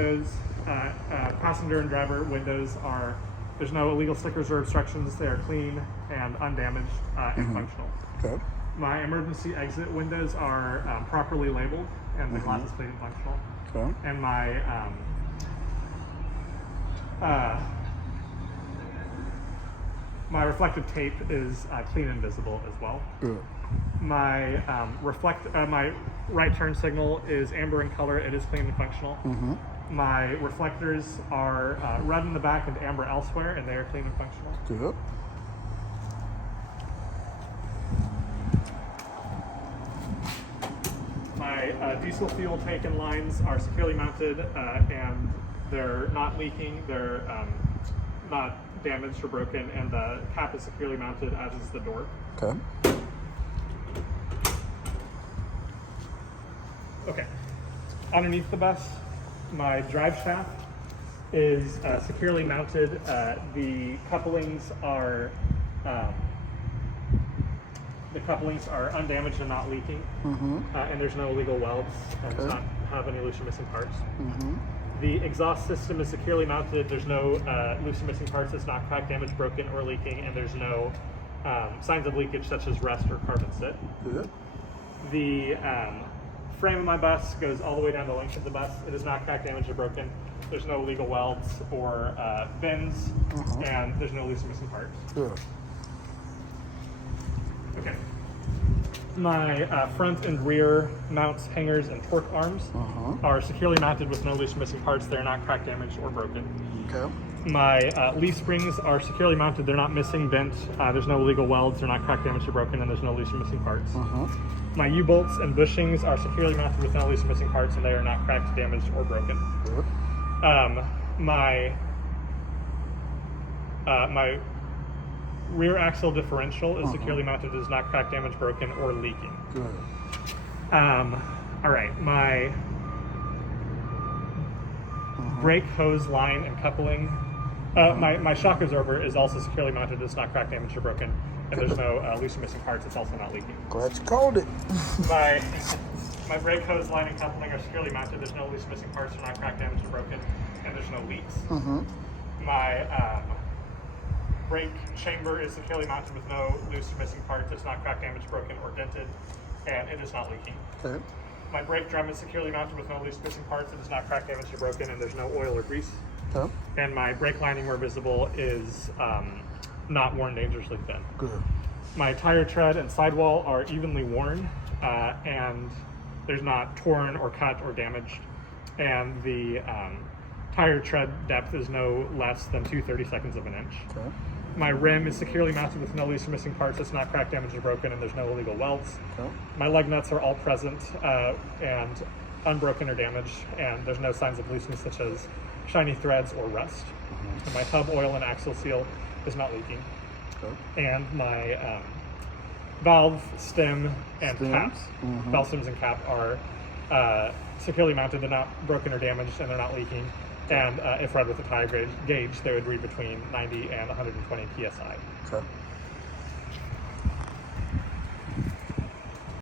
windows, passenger and driver windows are, there's no illegal stickers or obstructions. They are clean and undamaged and functional. Okay. My emergency exit windows are properly labeled and the glass is clean and functional. Okay. And my my reflective tape is clean and visible as well. Good. My my right turn signal is amber in color. It is clean and functional. My reflectors are red in the back and amber elsewhere, and they are clean and functional. Good. My diesel fuel tank and lines are securely mounted, and they're not leaking. They're not damaged or broken, and the cap is securely mounted, as is the door. Okay. Okay. Underneath the bus, my drive shaft is securely mounted. The couplings are undamaged and not leaking, and there's no illegal welds, and does not have any loose or missing parts. The exhaust system is securely mounted. There's no loose or missing parts. It's not cracked, damaged, broken, or leaking, and there's no signs of leakage such as rust or carbon soot. Good. The frame of my bus goes all the way down the length of the bus. It is not cracked, damaged, or broken. There's no illegal welds or bends, and there's no loose or missing parts. Good. Okay. My front and rear mounts, hangers, and torque arms are securely mounted with no loose or missing parts. They're not cracked, damaged, or broken. Okay. My leaf springs are securely mounted. They're not missing, bent. There's no illegal welds. They're not cracked, damaged, or broken, and there's no loose or missing parts. My U-bolts and bushings are securely mounted with no loose or missing parts, and they are not cracked, damaged, or broken. Good. My rear axle differential is securely mounted. It is not cracked, damaged, broken, or leaking. Good. All right, my brake hose line and coupling. My shock absorber is also securely mounted. It's not cracked, damaged, or broken, and there's no loose or missing parts. It's also not leaking. Glad you called it. My brake hose line and coupling are securely mounted. There's no loose or missing parts. They're not cracked, damaged, or broken, and there's no leaks. My brake chamber is securely mounted with no loose or missing parts. It's not cracked, damaged, broken, or dented, and it is not leaking. Okay. My brake drum is securely mounted with no loose or missing parts. It is not cracked, damaged, or broken, and there's no oil or grease. Okay. And my brake lining, where visible, is not worn dangerously thin. Good. My tire tread and sidewall are evenly worn, and there's not torn or cut or damaged. And the tire tread depth is no less than 2/32 of an inch. Okay. My rim is securely mounted with no loose or missing parts. It's not cracked, damaged, or broken, and there's no illegal welds. Okay. My lug nuts are all present and unbroken or damaged, and there's no signs of looseness such as shiny threads or rust. And my hub oil and axle seal is not leaking. Okay. And my valve stem and caps, valve stems and cap are securely mounted. They're not broken or damaged, and they're not leaking. And if read with a tire gauge, they would read between 90 and 120 psi. Okay.